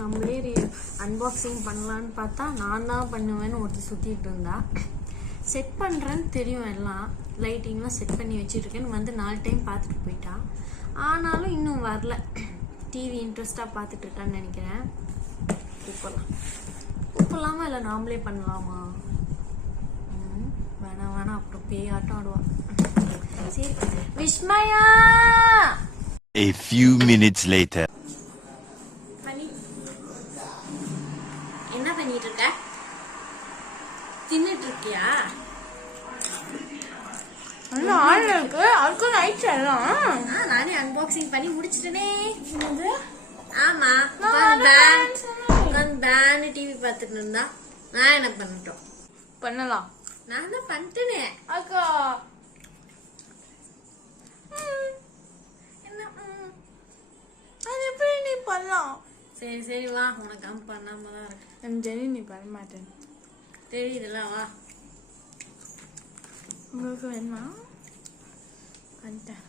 நம்மளே அன்பாக்சிங் பண்ணலான்னு பார்த்தா நான் தான் பண்ணுவேன்னு ஒருத்தி சுற்றிட்டு இருந்தா. செட் பண்ணுறேன்னு தெரியும், எல்லாம் லைட்டிங்லாம் செட் பண்ணி வச்சுருக்கேன்னு வந்து 4 டைம் பார்த்துட்டு போயிட்டா. ஆனாலும் இன்னும் வரல. டிவி இன்ட்ரெஸ்டாக பார்த்துட்டு இருக்கான்னு நினைக்கிறேன். கூப்பிடலாமா இல்லை நாமளே பண்ணலாமா? வேணாம் அப்புறம் பேய் ஆட்டம் ஆடுவான். சரி Vismaya. A few minutes later. என்ன பண்ணிட்டு இருக்க? தின்னுட்டு இருக்கியா? நானே அன்பாக்சிங் பண்ணி முடிச்சிட்டேனே. ஆமா, டிவி பார்த்துட்டு இருந்தா நான் என்ன பண்ணிட்டோம்? பண்ணலாம். நான் தான் பண்ணிட்டேனே அக்கா. அது எப்படி நீ பண்ணலாம்? சரி வா, உனக்கு பண்ணாம தான் இருக்கு. சரி நீ பண்ண மாட்டேன் தெரியுதுல, வா. உங்களுக்கு வேணுமா? பண்ணிட்டேன்.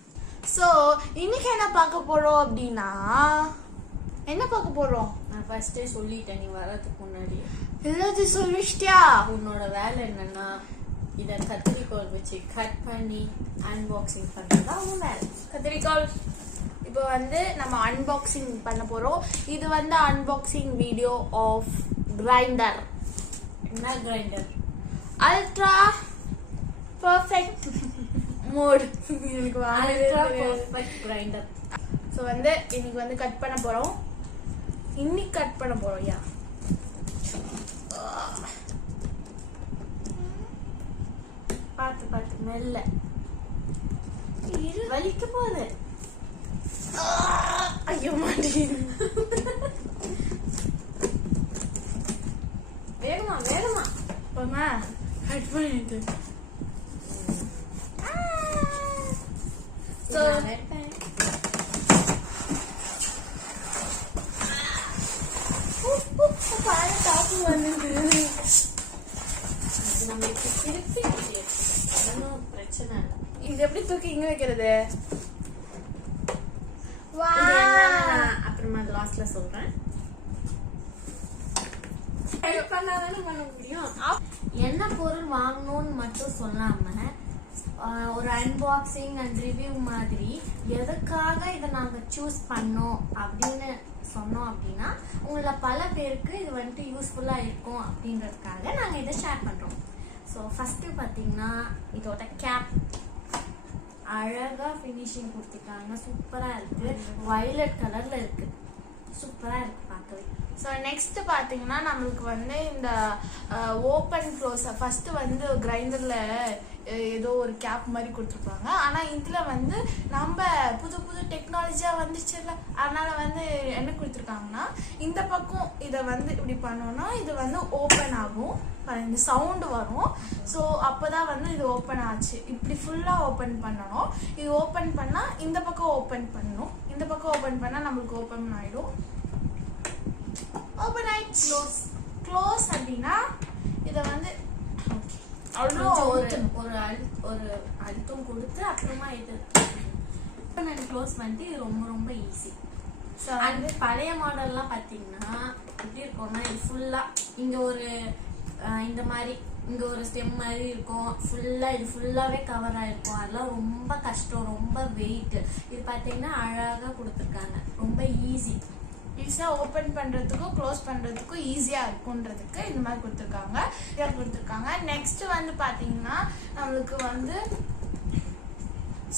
ஸோ இன்னைக்கு என்ன பார்க்க போறோம் அப்படின்னா, என்ன பார்க்க போறோம்? நான் ஃபர்ஸ்டே சொல்லிட்டேன் நீ வர்றதுக்கு முன்னாடி. எல்லாத்தையும் சொல்லிச்சிட்டியா? உன்னோட வேலை என்னன்னா இதை கத்திரிக்கோல் வச்சு கட் பண்ணி அன்பாக்சிங் பண்ணுறதா உன் வேலை. கத்திரிக்கோல். இப்போ வந்து நம்ம அன்பாக்சிங் பண்ண போறோம். இது வந்து அன்பாக்சிங் வீடியோ ஆஃப் கிரைண்டர். என்ன கிரைண்டர்? Ultra perfect mode. எனக்கு அல்ட்ரா பர்ஃபெக்ட் கிரைண்டர். ஸோ வந்து இன்னைக்கு வந்து கட் பண்ண போறோம். இன்னைக்கு கட் பண்ண போறோம். யா, பார்த்து மெல்ல. வலிக்க போகுது. ஐயோ மாட்டி. வேகமா போமா கட் பண்ணிட்டு. ஸோ காசு வந்து நம்மளுக்கு திருப்பி ஒன்றும் பிரச்சனை இல்லை. இது எப்படி தூக்கி இங்க வைக்கிறது? அப்புறமா லாஸ்ட்ல சொல்றேன். பண்ணாதானே பண்ண முடியும். என்ன பொருள் வாங்கணும்னு மட்டும் சொல்லாம ஒரு அன்பாக்சிங் அண்ட் ரிவ்யூ மாதிரி எதுக்காக இதை நாங்க சூஸ் பண்ணோம் அப்படின்னு சொன்னோம் அப்படின்னா உங்களை பல பேருக்கு இது வந்துட்டு யூஸ்ஃபுல்லா இருக்கும் அப்படின்றதுக்காக நாங்க இதை ஷேர் பண்றோம். ஸோ ஃபர்ஸ்ட் பாத்தீங்கன்னா இதோட கேப் அழகா ஃபினிஷிங் கொடுத்துருக்காங்க. சூப்பரா இருக்கு. வயலட் கலர்ல இருக்கு. சூப்பரா இருக்கு பார்க்கவே. ஸோ நெக்ஸ்ட் பார்த்தீங்கன்னா நம்மளுக்கு வந்து இந்த ஓப்பன் க்ளோஸ் ஃபர்ஸ்ட் வந்து கிரைண்டர்ல ஏதோ ஒரு கேப் மாதிரி கொடுத்துருப்பாங்க. ஆனால் இதில் வந்து நம்ம புது டெக்னாலஜியாக வந்துச்சுல்ல, அதனால வந்து என்ன கொடுத்துருக்காங்கன்னா இந்த பக்கம் இதை வந்து இப்படி பண்ணோம்னா இது வந்து ஓப்பன் ஆகும். இந்த சவுண்டு வரும். ஸோ அப்போதான் வந்து இது ஓப்பன் ஆச்சு. இப்படி ஃபுல்லாக ஓப்பன் பண்ணணும். இது ஓப்பன் பண்ணால் இந்த பக்கம் ஓப்பன் பண்ணணும். இந்த பக்கம் ஓப்பன் பண்ணால் நம்மளுக்கு ஓப்பன் ஆகிடும். ஓப்பன் ஆயிடுச்சு. க்ளோஸ் அப்படின்னா இதை வந்து அவ்வளோ ஒரு அழுத்தம் கொடுத்து அப்புறமா இது க்ளோஸ் பண்ணிட்டு இது ரொம்ப ஈஸி. ஸோ வந்து பழைய மாடல்லாம் பார்த்தீங்கன்னா எப்படி இருக்கும்னா இது ஃபுல்லாக இங்கே ஒரு இந்த மாதிரி இங்கே ஒரு ஸ்டெம் மாதிரி இருக்கும். இது ஃபுல்லாகவே கவர் ஆகிருக்கும். அதெல்லாம் ரொம்ப கஷ்டம், ரொம்ப வெயிட். இது பார்த்தீங்கன்னா அழகாக கொடுத்துருக்காங்க. ரொம்ப ஈஸியாக ஓப்பன் பண்ணுறதுக்கும் க்ளோஸ் பண்ணுறதுக்கும் ஈஸியாக இருக்குன்றதுக்கு இந்த மாதிரி கொடுத்துருக்காங்க. நெக்ஸ்ட் வந்து பார்த்தீங்கன்னா நம்மளுக்கு வந்து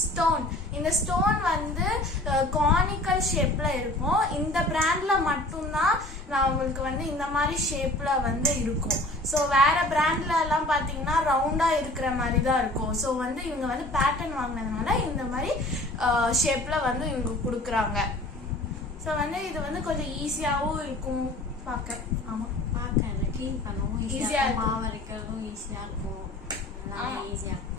ஸ்டோன். இந்த ஸ்டோன் வந்து கானிக்கல் ஷேப்ல இருக்கும். இந்த பிராண்ட்ல மட்டும்தான் நம்மளுக்கு வந்து இந்த மாதிரி ஷேப்ல வந்து இருக்கும். ஸோ வேற பிராண்ட்ல எல்லாம் பார்த்தீங்கன்னா ரவுண்டா இருக்கிற மாதிரி தான் இருக்கும். ஸோ வந்து இவங்க வந்து பேட்டர்ன் வாங்கினதுனால இந்த மாதிரி ஷேப்ல வந்து இவங்க கொடுக்குறாங்க. ஸோ வந்து இது வந்து கொஞ்சம் ஈஸியாகவும் இருக்கும் பார்க்க. ஆமாம், பார்க்க க்ளீன் பண்ணவும் ஈஸியாக, மாவு அரைக்கிறதும் ஈஸியாக இருக்கும். ஈஸியாக இருக்கும்.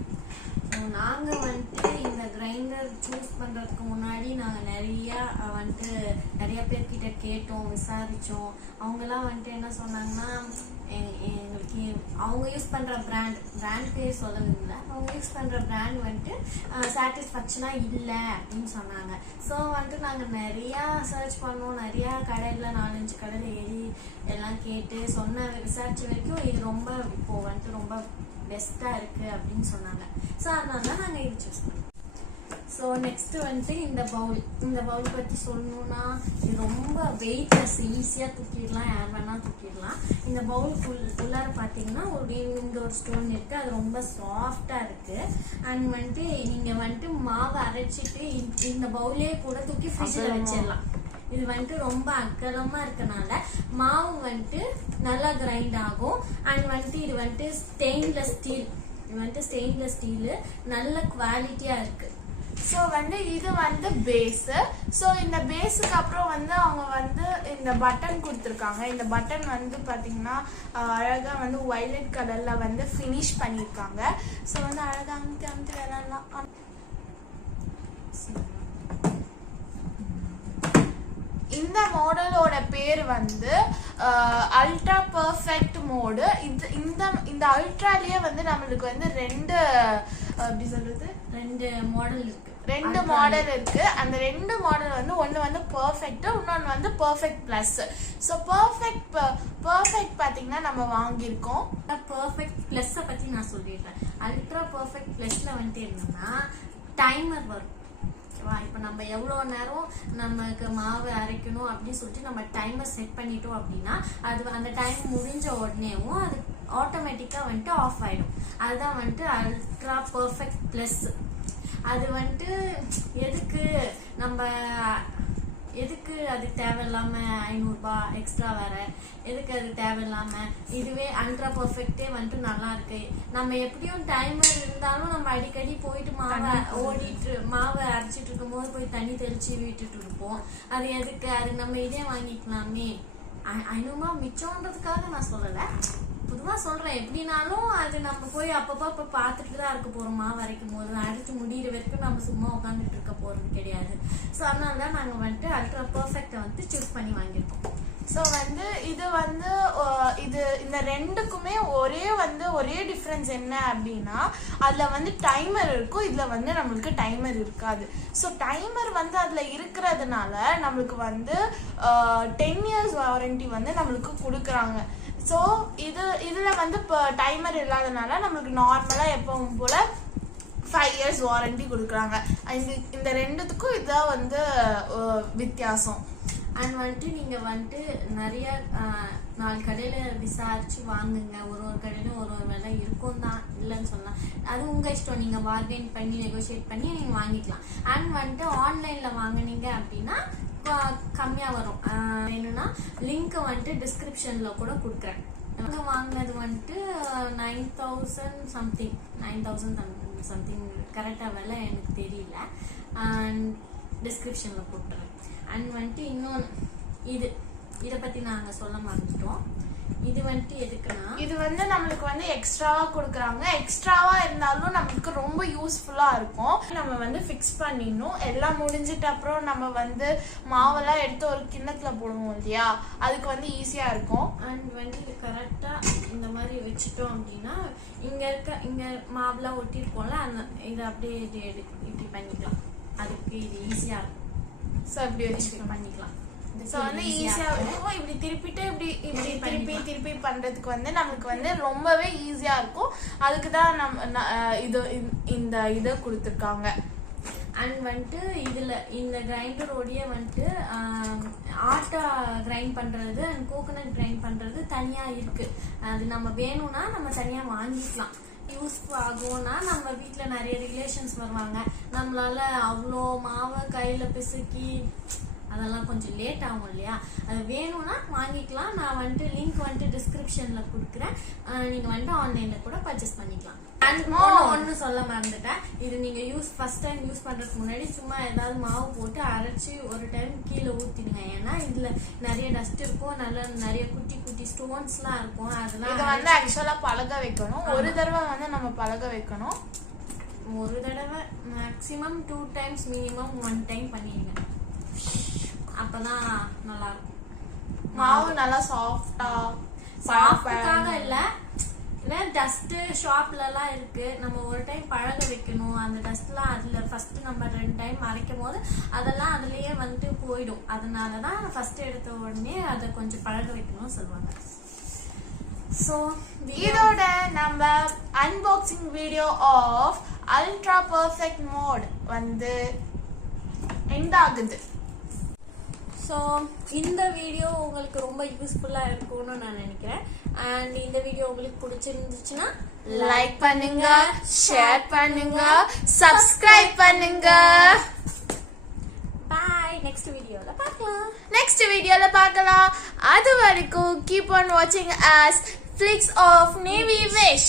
ஸோ நாங்கள் வந்துட்டு இந்த கிரைண்டர் சூஸ் பண்ணுறதுக்கு முன்னாடி நாங்கள் நிறைய பேர்கிட்ட கேட்டோம், விசாரித்தோம். அவங்கெல்லாம் வந்துட்டு என்ன சொன்னாங்கன்னா எங்களுக்கு அவங்க யூஸ் பண்ற பிராண்ட் பேர் சொல்லல, அவங்க யூஸ் பண்ற பிராண்ட் வந்துட்டு சாட்டிஸ்ஃபேக்ஷனா இல்லை அப்படின்னு சொன்னாங்க. ஸோ வந்துட்டு நாங்கள் நிறையா சர்ச் பண்ணோம், நிறையா கடையில் 4-5 கடையில் ஏறி எல்லாம் கேட்டு விசாரிச்ச வரைக்கும் இது ரொம்ப இப்போ வந்துட்டு ரொம்ப பெஸ்ட்டாக இருக்கு அப்படின்னு சொன்னாங்க. ஸோ அதனால தான் நாங்கள் இது சூஸ் பண்ணோம். ஸோ நெக்ஸ்ட் வந்துட்டு இந்த பவுல் பற்றி சொல்லணும்னா இது ரொம்ப வெயிட்லெஸ், ஈஸியாக தூக்கிடலாம், யார் வேணா தூக்கிடலாம். இந்த பவுல் உள்ளார பார்த்தீங்கன்னா இங்கே ஒரு ஸ்டோன் இருக்கு, அது ரொம்ப சாஃப்டாக இருக்கு. அண்ட் வந்துட்டு நீங்கள் வந்துட்டு மாவை அரைச்சிட்டு இந்த பவுலே கூட தூக்கி ஃப்ரிட்ஜில் வச்சிடலாம். இது வந்துட்டு ரொம்ப அகலமா இருக்கனால மாவு வந்துட்டு நல்லா கிரைண்ட் ஆகும். அண்ட் வந்துட்டு இது வந்துட்டு ஸ்டெயின்லெஸ் ஸ்டீல், நல்ல குவாலிட்டியா இருக்கு. ஸோ வந்து இது வந்து பேஸு. ஸோ இந்த பேஸுக்கு அப்புறம் வந்து அவங்க வந்து இந்த பட்டன் கொடுத்துருக்காங்க. இந்த பட்டன் வந்து பார்த்தீங்கன்னா அழகாக வந்து வயலட் கலரில் வந்து ஃபினிஷ் பண்ணியிருக்காங்க. ஸோ வந்து அழகாக அமுத்தி விளாட்லாம். இந்த மாடலோட பேர் வந்து அல்ட்ரா பர்ஃபெக்ட் மோடு. இந்த அல்ட்ராலேயே வந்து நம்மளுக்கு வந்து ரெண்டு மாடல் இருக்கு. அந்த 2 மாடல் வந்து ஒன்று வந்து பர்ஃபெக்ட், இன்னொன்று வந்து பர்ஃபெக்ட் பிளஸ். ஸோ பர்ஃபெக்ட் பார்த்தீங்கன்னா நம்ம வாங்கியிருக்கோம். பர்ஃபெக்ட் பிளஸ்ஸை பற்றி நான் சொல்லிடுறேன். அல்ட்ரா பர்ஃபெக்ட் பிளஸ்ல வந்துட்டு என்னன்னா டைமர் வரும். இப்போ நம்ம எவ்வளோ நேரம் நமக்கு மாவு அரைக்கணும் அப்படின்னு சொல்லிட்டு நம்ம டைமர் செட் பண்ணிட்டோம் அப்படின்னா அது அந்த டைம் முடிஞ்ச உடனேவும் அது ஆட்டோமேட்டிக்காக வந்துட்டு ஆஃப் ஆகிடும். அதுதான் வந்துட்டு அல்ட்ரா பர்ஃபெக்ட் ப்ளஸ். அது வந்துட்டு எதுக்கு அது தேவையில்லாம 500 ரூபாய் எக்ஸ்ட்ரா வேற, எதுக்கு அது தேவையில்லாம? இதுவே அல்ட்ரா பர்ஃபெக்டே வந்துட்டு நல்லா இருக்கு. நம்ம எப்படியும் டைமர் இருந்தாலும் நம்ம அடிக்கடி போயிட்டு மாவை அரைச்சிட்டு இருக்கும் போது போய் தண்ணி தெளிச்சு விட்டுட்டு இருப்போம். அது எதுக்கு? அது நம்ம இதே வாங்கிக்கலாமே. 500 ரூபாய் மிச்சம்ன்றதுக்காக நான் சொல்லலை, பொதுவாக சொல்கிறேன். எப்படினாலும் அது நம்ம போய் அப்பப்போ பார்த்துட்டு தான் இருக்க போகிறோம். மாவு அரைக்கும் போது அரைச்சி முடிகிற வரைக்கும் நம்ம சும்மா உட்காந்துட்டு இருக்க போகிறது கிடையாது. ஸோ அதனால தான் நாங்கள் வந்துட்டு அல்ட்ரா பர்ஃபெக்டை வந்து சூஸ் பண்ணி வாங்கியிருக்கோம். ஸோ வந்து இந்த ரெண்டுக்குமே ஒரே டிஃப்ரென்ஸ் என்ன அப்படின்னா அதில் வந்து டைமர் இருக்கும், இதில் வந்து நம்மளுக்கு டைமர் இருக்காது. ஸோ டைமர் வந்து அதில் இருக்கிறதுனால நம்மளுக்கு வந்து 10 years வாரண்டி வந்து நம்மளுக்கு கொடுக்குறாங்க. ஸோ இதில் வந்து இப்போ டைமர் இல்லாதனால நம்மளுக்கு நார்மலாக எப்பவும் போல் 5 years வாரண்டி கொடுக்குறாங்க. இந்த ரெண்டுத்துக்கும் இதுதான் வந்து வித்தியாசம். அண்ட் வந்துட்டு நீங்கள் வந்துட்டு நிறைய 4 கடையில் விசாரிச்சு வாங்குங்க. ஒரு கடையிலும் ஒரு விலை இருக்கும் தான், இல்லைன்னு சொல்லலாம். அது உங்கள் இஷ்டம். நீங்கள் பார்கெயின் பண்ணி நெகோஷியேட் பண்ணி நீங்கள் வாங்கிக்கலாம். அண்ட் வந்துட்டு ஆன்லைனில் வாங்கினீங்க அப்படின்னா கம்மியாக வரும். என்னன்னா லிங்க் வந்துட்டு டிஸ்கிரிப்ஷனில் கூட கொடுக்குறேன். நாங்கள் வாங்கினது வந்துட்டு 9,000 சம்திங் கரெக்டாக விலை எனக்கு தெரியல. அண்ட் டிஸ்கிரிப்ஷனில் போட்டுறேன். அண்ட் வந்துட்டு இன்னொன்று இதை பற்றி நாங்கள் சொல்ல மறந்துட்டோம். இது வந்துட்டு எதுக்குன்னா இது வந்து நம்மளுக்கு வந்து எக்ஸ்ட்ராவா கொடுக்குறாங்க. எக்ஸ்ட்ராவா இருந்தாலும் நம்மளுக்கு ரொம்ப யூஸ்ஃபுல்லா இருக்கும். நம்ம வந்து ஃபிக்ஸ் பண்ணிடணும். எல்லாம் முடிஞ்சிட்ட அப்புறம் நம்ம வந்து மாவெல்லாம் எடுத்து ஒரு கிண்ணத்துல போடுவோம் இல்லையா, அதுக்கு வந்து ஈஸியா இருக்கும். அண்ட் வந்து இது கரெக்டா இந்த மாதிரி வச்சுட்டோம் அப்படின்னா இங்க மாவுலாம் ஒட்டிருக்கோம்ல, அந்த இதை அப்படியே இப்படி பண்ணிக்கலாம். அதுக்கு இது ஈஸியா இருக்கும். ஸோ இப்படி வச்சு பண்ணிக்கலாம். ஸோ வந்து ஈஸியாக இருக்கும். இப்படி திருப்பிட்டு இப்படி திருப்பி பண்ணுறதுக்கு வந்து நம்மளுக்கு வந்து ரொம்பவே ஈஸியாக இருக்கும். அதுக்கு தான் இந்த இதை கொடுத்துருக்காங்க. அண்ட் வந்துட்டு இதில் இந்த கிரைண்டரோடைய வந்துட்டு ஆட்டா கிரைண்ட் பண்ணுறது அண்ட் கோகோனட் கிரைண்ட் பண்ணுறது தனியாக இருக்குது. அது நம்ம வேணும்னா நம்ம தனியாக வாங்கிக்கலாம். யூஸ்ஃபுல் ஆகும்னா நம்ம வீட்டில் நிறைய ரிலேஷன்ஸ் வருவாங்க, நம்மளால அவ்வளோ மாவை கையில் பிசுக்கி அதெல்லாம் கொஞ்சம் லேட் ஆகும் இல்லையா. அது வேணும்னா வாங்கிக்கலாம். நான் வந்துட்டு லிங்க் வந்துட்டு டிஸ்கிரிப்ஷனில் கொடுக்குறேன். நீங்கள் வந்துட்டு ஆன்லைனில் கூட பர்ச்சேஸ் பண்ணிக்கலாம். அண்ட் ஒன்று சொல்ல மறந்துட்டேன். இது நீங்கள் ஃபர்ஸ்ட் டைம் யூஸ் பண்ணுறதுக்கு முன்னாடி சும்மா ஏதாவது மாவு போட்டு அரைச்சி ஒரு டைம் கீழே ஊற்றிடுங்க. ஏன்னா இதில் நிறைய டஸ்ட் இருக்கும், நிறைய குட்டி குட்டி ஸ்டோன்ஸ்லாம் இருக்கும். அதெல்லாம் இதை வந்து ஆக்சுவலாக பழக வைக்கணும். ஒரு தடவை வந்து நம்ம பழக வைக்கணும். ஒரு தடவை மேக்ஸிமம் 2 times, மினிமம் 1 time பண்ணிடுங்க. அப்பதான் நல்லா இருக்கும். மாவு நல்லா சாஃப்டா சாஃப்ட்டுக்காக இல்ல, டஸ்ட் ஷாப்லலாம் இருக்கு, நம்ம ஒரு டைம் பழக வைக்கணும். அந்த டஸ்ட்லாம் அதுல ஃபர்ஸ்ட் நம்ம 2 டைம் அரைக்கும் போது அதெல்லாம் அதுலயே வந்து போயிடும். அதனாலதான் ஃபர்ஸ்ட் எடுத்த உடனே அதை கொஞ்சம் பழக வைக்கணும்னு சொல்லுவாங்க. ஸோ இதோட நம்ம unboxing video of ultra perfect mode வந்து எண்ட் ஆகுது. ஸோ இந்த வீடியோ உங்களுக்கு ரொம்ப யூஸ்ஃபுல்லாக இருக்கும்னு நான் நினைக்கிறேன். அண்ட் இந்த வீடியோ உங்களுக்கு பிடிச்சிருந்துச்சுன்னா லைக் பண்ணுங்க, ஷேர் பண்ணுங்க, சப்ஸ்கிரைப் பண்ணுங்க. பாய். நெக்ஸ்ட் வீடியோல பார்க்கலாம். அது வரைக்கும் கீப் ஆன் வாட்சிங் as Flicks of Navy Wish.